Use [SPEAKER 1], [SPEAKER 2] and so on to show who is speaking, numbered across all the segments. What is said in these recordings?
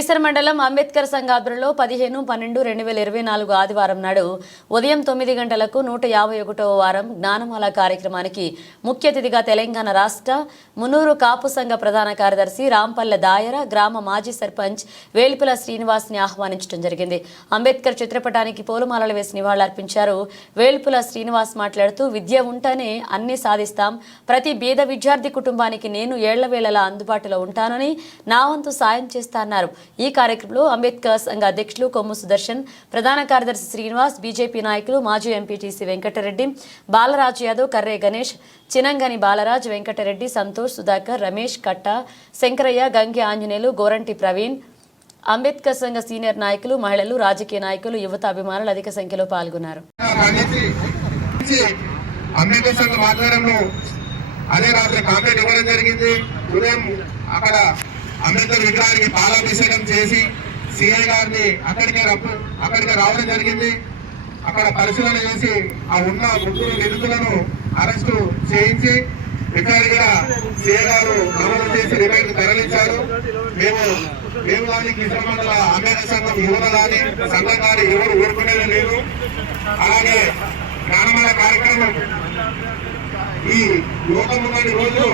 [SPEAKER 1] కీసర మండలం అంబేద్కర్ సంఘ ఆధ్వర్యంలో పదిహేను పన్నెండు రెండు వేల ఇరవై నాలుగు ఆదివారం నాడు ఉదయం తొమ్మిది గంటలకు నూట యాభై ఒకటవ వారం జ్ఞానమాల కార్యక్రమానికి ముఖ్య అతిథిగా తెలంగాణ రాష్ట్ర మునూరు కాపు సంఘ ప్రధాన కార్యదర్శి రాంపల్లె దాయర గ్రామ మాజీ సర్పంచ్ వేల్పుల శ్రీనివాస్ని ఆహ్వానించడం జరిగింది. అంబేద్కర్ చిత్రపటానికి పూలమాలలు వేసి నివాళులర్పించారు. వేల్పుల శ్రీనివాస్ మాట్లాడుతూ విద్య ఉంటేనే అన్ని సాధిస్తాం. ప్రతి బీద విద్యార్థి కుటుంబానికి నేను ఏళ్ళవేళలా అందుబాటులో ఉంటానని నా వంతు సాయం చేస్తానన్నారు ఈ కార్యక్రమంలో అంబేద్కర్ సంఘ అధ్యక్షులు కొమ్ము సుదర్శన్ ప్రధాన కార్యదర్శి శ్రీనివాస్ బీజేపీ నాయకులు మాజీ ఎంపీటీసీ వెంకటరెడ్డి బాలరాజు యాదవ్ కర్రే గణేష్ చినంగని బాలరాజ్ వెంకటరెడ్డి సంతోష్ సుధాకర్ రమేష్ కట్ట శంకరయ్య గంగి ఆంజనేయులు గోరంటి ప్రవీణ్ అంబేద్కర్ సంఘ సీనియర్ నాయకులు మహిళలు రాజకీయ నాయకులు యువత అభిమానులు అధిక సంఖ్యలో పాల్గొన్నారు.
[SPEAKER 2] అంబేద్కర్ సంఘ అదే రాత్రి కాంట్రాక్ట్ ఇవ్వడం జరిగింది. ఉదయం అక్కడ అంబేద్కర్ విగ్రహానికి పాలాభిషేకం చేసి సిఐ గారిని అక్కడికే రప్పు అక్కడికి రావడం జరిగింది. అక్కడ పరిశీలన చేసి ఆ ఉన్న ముగ్గురు నిందితులను అరెస్టు చేయించి రికార్డు సిఐ గారు నమోదు చేసి రిమాండ్ తరలించారు. మేము మేము కానీ కిషన్ మండల అంబేద్కర్ సంఘం యువత కానీ సంఘం కానీ ఎవరు ఊరుకునేది లేదు. అలాగే జ్ఞానమైన కార్యక్రమం ఈ లోకం ఉన్నటి రోజులు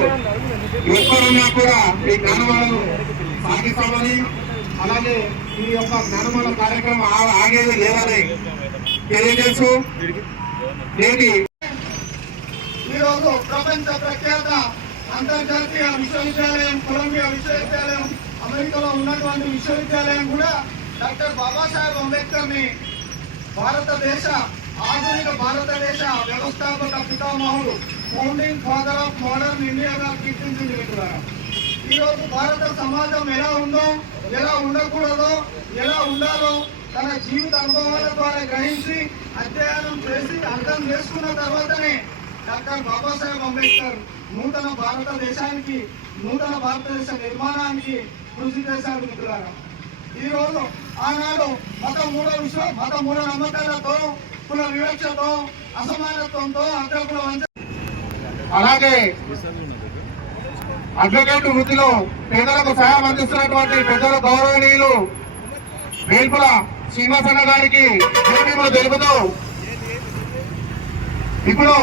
[SPEAKER 2] ఎక్కడున్నా కూడా ఈ జ్ఞానమాలను సాగిస్తామని అలాగే ఈ యొక్క జ్ఞానమాల కార్యక్రమం ఆగేది లేదని తెలియజేస్తూ నేటి
[SPEAKER 3] ఈరోజు ప్రపంచ ప్రఖ్యాత అంతర్జాతీయ విశ్వవిద్యాలయం కొలంబియా విశ్వవిద్యాలయం అమెరికాలో ఉన్నటువంటి విశ్వవిద్యాలయం కూడా డాక్టర్ బాబాసాహెబ్ అంబేద్కర్ని భారతదేశ ఆధునిక భారతదేశ వ్యవస్థాపక పితామహుడు ఫౌండింగ్ ఫాదర్ ఆఫ్ మోడర్న్ ఇండియాగా కీర్తించింది మిత్రులారా ఈరోజు భారత సమాజం ఎలా ఉందో ఎలా ఉండకూడదో ఎలా ఉండాలో తన జీవిత అనుభవాల ద్వారా గ్రహించి అధ్యయనం చేసి అర్థం చేసుకున్న తర్వాతనే డాక్టర్ బాబాసాహెబ్ అంబేద్కర్ నూతన భారతదేశానికి నూతన భారతదేశ నిర్మాణానికి కృషి చేశారు మిత్రులారా. ఈ ఆనాడు మత మూఢ విశ్వ మత మూఢ నమ్మకాలతో కుల వివక్షతో అసమానత్వంతో అగ్రకుల
[SPEAKER 2] అలాగే అడ్వకేట్ వృత్తిలో పేదలకు సహాయం అందిస్తున్నటువంటి పెద్దల గౌరవనీయులు వేల్పుల శ్రీనివాసన్న గారికి జేబీలు తెలుపుతూ ఇప్పుడు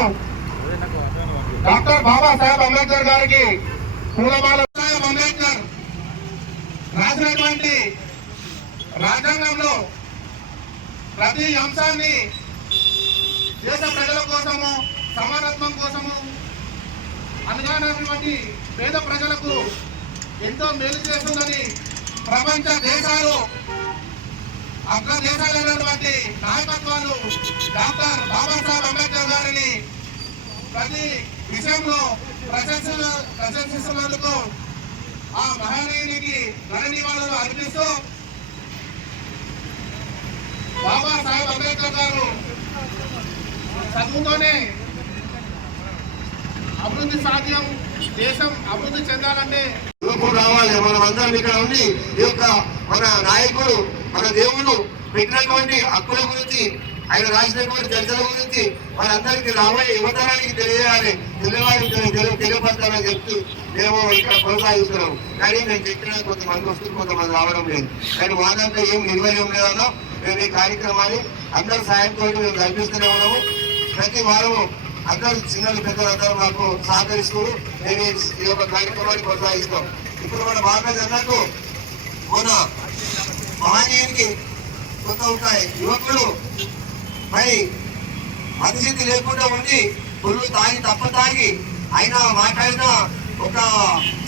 [SPEAKER 2] డాక్టర్ బాబాసాహెబ్ అంబేద్కర్ గారికి పూలమాల సాహెబ్ అంబేద్కర్ రాసినటువంటి రాజ్యాంగంలో ప్రతి అంశాన్ని దేశ ప్రజల కోసము సమానత్వం కోసము అనగానటువంటి పేద ప్రజలకు ఎంతో మేలు చేస్తుందని ప్రపంచ దేశాలు అగ్ర దేశాలైనటువంటి నాయకత్వాలు డాక్టర్ బాబాసాహెబ్ అంబేద్కర్ గారిని ప్రతి విషయంలో ప్రశంస ప్రశంసిస్తున్నందుకు ఆ మహనీయునికి ధన్యవాదాలు అర్పిస్తూ బాబాసాహెబ్ అంబేద్కర్ గారు చదువుతోనే అభివృద్ధి సాధ్యం దేశం అభివృద్ధి చెందాలంటే
[SPEAKER 4] యువకుడు రావాలి. మనం అందరం ఇక్కడ ఉండి ఈ యొక్క మన నాయకుడు మన దేవుడు పెట్టినటువంటి హక్కుల గురించి ఆయన రాసినటువంటి చర్చల గురించి మనందరికీ రాబోయే యువతరానికి తెలియాలి తెలియాలి తెలియపరచాలని చెప్తూ మేము ఇక్కడ కొనసాగిస్తున్నాం. కానీ నేను చెప్పిన కొంతమంది వస్తుంది కొంతమంది రావడం లేదు. కానీ మాదంతా ఏం నిర్వహణం లేదన్నా మేము ఈ కార్యక్రమాన్ని అందరి సాయంతో మేము కల్పిస్తూనే ఉన్నాము. ప్రతి వారము అందరు చిన్నలు పెద్దలు అందరూ మాకు సహకరిస్తూ మేము ఈ- యొక్క కార్యక్రమాన్ని కొనసాగిస్తాం. ఇప్పుడు మన బాగా అన్నట్టు మన మహనీయునికి కొత్త ఉంటాయి. యువకులు మరి మనిషికి లేకుండా ఉండి పుల్లు తాగి తప్ప తాగి అయినా మాట్లాడిన ఒక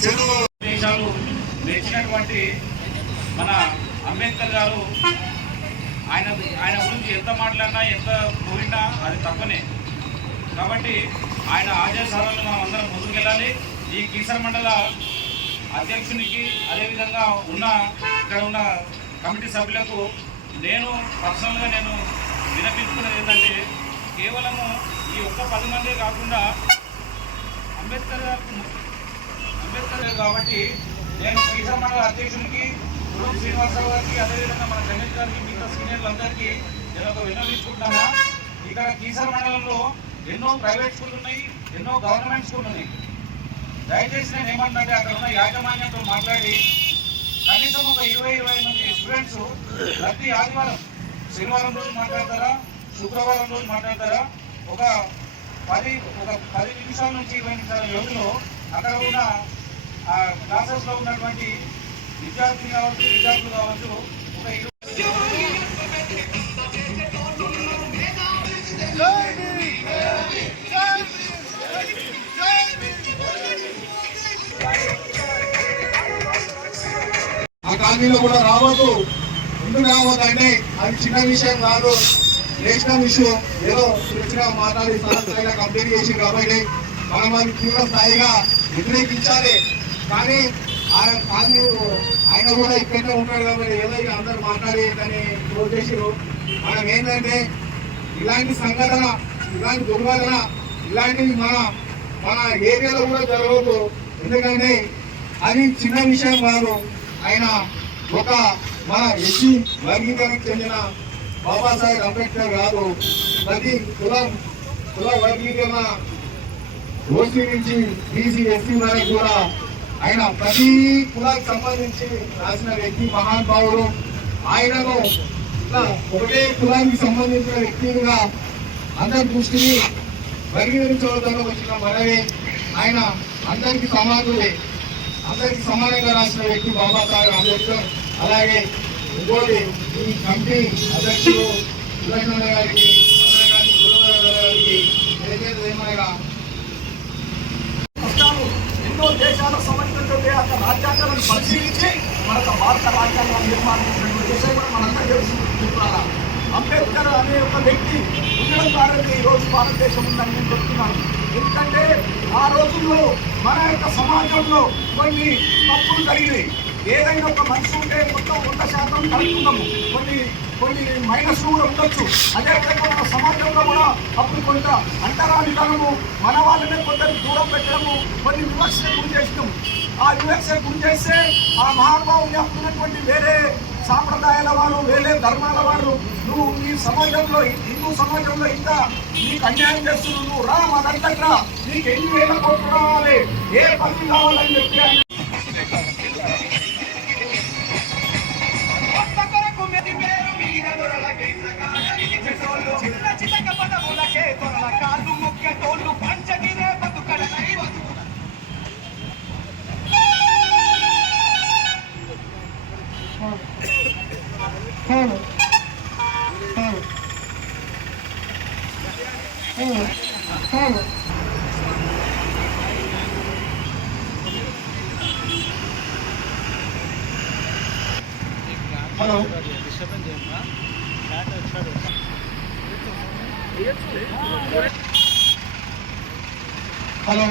[SPEAKER 4] చెడు
[SPEAKER 5] దేశాలు నేర్చినటువంటి మన అంబేద్కర్ గారు ఆయన ఆయన గురించి ఎంత మాట్లాడినా ఎంత పోయినా అది తప్పనే. కాబట్టి ఆయన ఆదేశాలను మనం అందరం ముందుకెళ్ళాలి. ఈ కిసాన్ మండల అధ్యక్షునికి అదేవిధంగా ఉన్న ఇక్కడ ఉన్న కమిటీ సభ్యులకు నేను పర్సనల్గా నేను వినపించుకున్నది ఏంటంటే కేవలము ఈ ఒక్క పది మందే కాకుండా అంబేద్కర్ అంబేద్కర్ కాబట్టి నేను కిసాన్ మండల అధ్యక్షునికి గురువు శ్రీనివాసరావు గారికి అదేవిధంగా మన జగన్ గారికి మిగతా సీనియర్లందరికీ నేను ఒక విన్నవించుకుంటున్నా ఇక్కడ కీసర మండలంలో ఎన్నో ప్రైవేట్ స్కూల్ ఉన్నాయి ఎన్నో గవర్నమెంట్ స్కూల్ ఉన్నాయి. దయచేసి నేను ఏమంటే అక్కడ ఉన్న యాజమాన్యంతో మాట్లాడి కనీసం ఒక ఇరవై ఇరవై మంది స్టూడెంట్స్ ప్రతి ఆదివారం శనివారం రోజు మాట్లాడతారా? శుక్రవారం రోజు మాట్లాడతారా? ఒక పది ఒక పది నిమిషాల నుంచి ఇరవై నిమిషాల వ్యవధిలో అక్కడ ఉన్న ఆ ఉన్నటువంటి విద్యార్థులు కావచ్చు విద్యార్థులు కావచ్చు ఒక
[SPEAKER 2] ఆ కాలనీలో కూడా రావద్దు. ఎందుకు రావద్దంటే అది చిన్న విషయం కాదు. National issue. ఏదో చిన్న మాట్లాడి స్థాయిగా కంప్లీట్ చేసి కాబట్టి మనం అది తీవ్ర స్థాయిగా వ్యతిరేకించాలి. కానీ ఆయన కాలనీ ఆయన కూడా ఇక్కడనే ఉంటాడు కాబట్టి ఏదో అందరూ అందరు అని చేసారు మనం ఏంటంటే ఇలాంటి సంఘటన ఇలాంటి దుర్ఘటన ఇలాంటివి మన మన ఏరియాలో కూడా జరగదు. ఎందుకంటే అది చిన్న విషయం కాదు. ఆయన ఒక మన ఎస్సీ వర్గీకరణకు చెందిన బాబాసాహెబ్ అంబేద్కర్ కాదు ప్రతి కులం కుల వర్గీకరణ ఓసీ నుంచి బీసీ ఎస్సీ వరకు కూడా ఆయన ప్రతి కులానికి సంబంధించి రాసిన వ్యక్తి మహానుభావుడు ఆయనను ఇట్లా ఒకటే కులానికి సంబంధించిన వ్యక్తిగా అందరి దృష్టిని పరిగణించవద్దని వచ్చిన మనవి. ఆయన అందరికీ సమానులే అందరికి సమానంగా రాసిన వ్యక్తి బాబాసాహెబ్ అంబేద్కర్. అలాగే ఇంకోటి ఈ కంపెనీ అధ్యక్షుడు సులక్షణ గారికి గారికి,
[SPEAKER 6] ఎన్నో దేశాల సమన్వయంతో అక్కడ రాజ్యాంగాలను పరిశీలించి మనకు భారత రాజ్యాంగాన్ని నిర్మాణించినటువంటి విషయం కూడా మనందరూ తెలుసు అంబేద్కర్ అనే ఒక వ్యక్తి ఉండడం కారణంగా ఈ రోజు భారతదేశం ఉందని నేను చెప్తున్నాను. ఎందుకంటే ఆ రోజుల్లో మన యొక్క సమాజంలో కొన్ని తప్పులు జరిగినాయి. ఏదైనా ఒక మనిషి ఉంటే మొత్తం వంద శాతం కలుపుకుందాము. కొన్ని కొన్ని మైనస్ కూడా ఉండొచ్చు. అదే విధంగా మన సమాజంలో కూడా అప్పుడు కొంత అంటరానితనము మన వాళ్ళనే కొందరు దూరం పెట్టడము కొన్ని విమర్శలు చేస్తాము చేసినాము. ఆ యుఎస్ఏ గురి చేస్తే ఆ మహానుభావుని అప్పుడున్నటువంటి వేరే సాంప్రదాయాల వారు వేరే ధర్మాల వారు నువ్వు ఈ సమాజంలో హిందూ సమాజంలో ఇంత నీకు అన్యాయం చేస్తున్నావు నువ్వు రా మా దగ్గర నీకు ఎన్ని వేల కోట్లు కావాలి ఏ పని కావాలని చెప్పి ఆయన
[SPEAKER 2] హలో హలో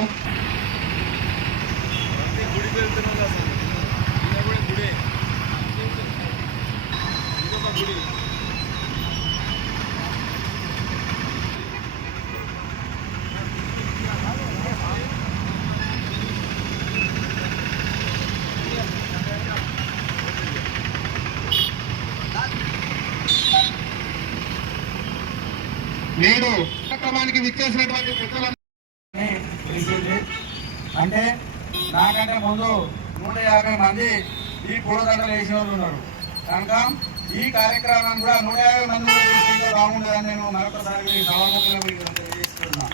[SPEAKER 2] నేడు కార్యక్రమానికి విచ్చేసినటువంటి పిలిచింది. అంటే నాకంటే ముందు నూట యాభై మంది ఈ పూలదండలు వేసిన వాళ్ళు ఉన్నారు. కనుక ఈ కార్యక్రమాన్ని కూడా నూట యాభై మంది కూడా బాగుండదని నేను మరొకసారి సభాముఖంగా మీకు తెలియజేస్తున్నా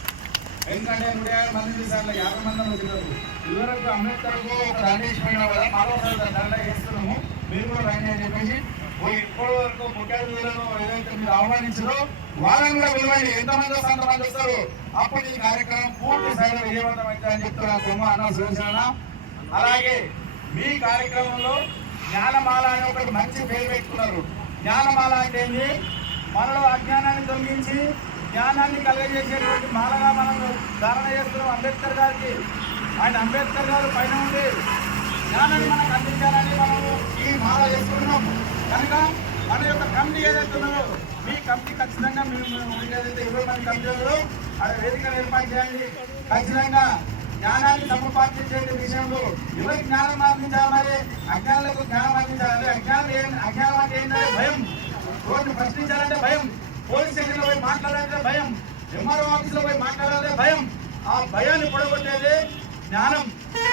[SPEAKER 2] ఎందుకంటే నూట యాభై మంది తీసారు యాభై మంది వచ్చినారు ఇదివరకు అంబేద్కర్కు ఒక దండ వేసిపోయినా కదా మరొకసారి దండ వేస్తున్నాము. మీరు కూడా రండి అని చెప్పేసి. ఓ ఇప్పటి వరకు ముఖ్య మీరు ఆహ్వానించరు. వాళ్ళని కూడా పిలవండి ఎంతమంది సంతమంది వస్తారు అప్పుడు ఈ కార్యక్రమం పూర్తి స్థాయిలో విజయవంతం అయితే అని చెప్తున్నా సొమ్ము అన్న సురేషణ అలాగే మీ కార్యక్రమంలో జ్ఞానమాల అనే ఒకటి మంచి పేరు పెట్టుకున్నారు. జ్ఞానమాల అంటే ఏంటి మనలో అజ్ఞానాన్ని తొలగించి జ్ఞానాన్ని కలగజేసేటువంటి మాలగా మనం ధారణ చేస్తున్నాం అంబేద్కర్ గారికి. ఆయన అంబేద్కర్ గారు పైన ఉండి జ్ఞానాన్ని మనకు అందించాలని మనము ఈ మాల చేస్తున్నాం. కనుక మన యొక్క కమిటీ ఏదైతే ఉన్నారో మీ కమిటీ ఖచ్చితంగా మీరు మీరు ఏదైతే ఇరవై మంది కమిటీ అది వేదిక ఏర్పాటు చేయండి. ఖచ్చితంగా జ్ఞానాన్ని సముపార్జించే విషయంలో ఎవరికి జ్ఞానం అందించాలి మరి. అజ్ఞానులకు జ్ఞానం అందించాలి. అజ్ఞానం ఏం- అజ్ఞానం అంటే ఏంటంటే భయం. రోడ్డు ప్రశ్నించాలంటే భయం. పోలీస్ స్టేషన్లో పోయి మాట్లాడాలంటే భయం. ఎంఆర్ఓ ఆఫీస్లో పోయి మాట్లాడాలంటే భయం. ఆ భయాన్ని పొడగొట్టేది జ్ఞానం.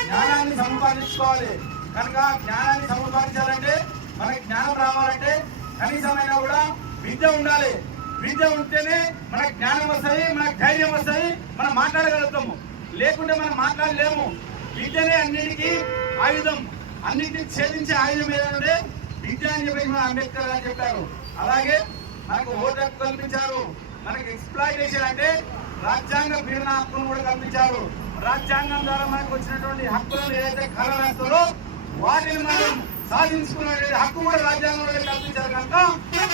[SPEAKER 2] జ్ఞానాన్ని సంపాదించుకోవాలి
[SPEAKER 5] కనుక జ్ఞానాన్ని సంపాదించాలంటే మనకి జ్ఞానం రావాలంటే కనీసమైనా కూడా విద్య ఉండాలి. విద్య ఉంటేనే మన జ్ఞానం వస్తుంది మన ధైర్యం వస్తుంది మనం మాట్లాడగలుగుతాము. లేకుంటే మనం మాట్లాడలేము. విద్యనే అన్నిటికీ ఆయుధం. అన్నిటిని ఛేదించే ఆయుధం ఏదంటే విద్య అని చెప్పేసి మన అంబేద్కర్ గారు చెప్పారు. అలాగే మనకు ఓటు హక్కు కల్పించారు. మనకి ఎక్స్ప్లాయిటేషన్ అంటే రాజ్యాంగ పీడన హక్కును కూడా కల్పించారు. రాజ్యాంగం ద్వారా మనకు వచ్చినటువంటి హక్కులను ఏదైతే కళ వాటిని మనం సాధించుకునే హక్కు కూడా రాజ్యాంగంలో కల్పించారు కనుక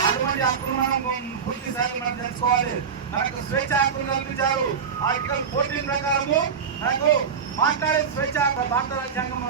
[SPEAKER 5] అటువంటి హక్కును మనం పూర్తిసారి మనం తెలుసుకోవాలి. మనకు స్వేచ్ఛ హక్కును కల్పించారు. ఆర్టికల్ ఫోర్టీన్ ప్రకారము మనకు మాట్లాడే స్వేచ్ఛ భారత రాజ్యాంగం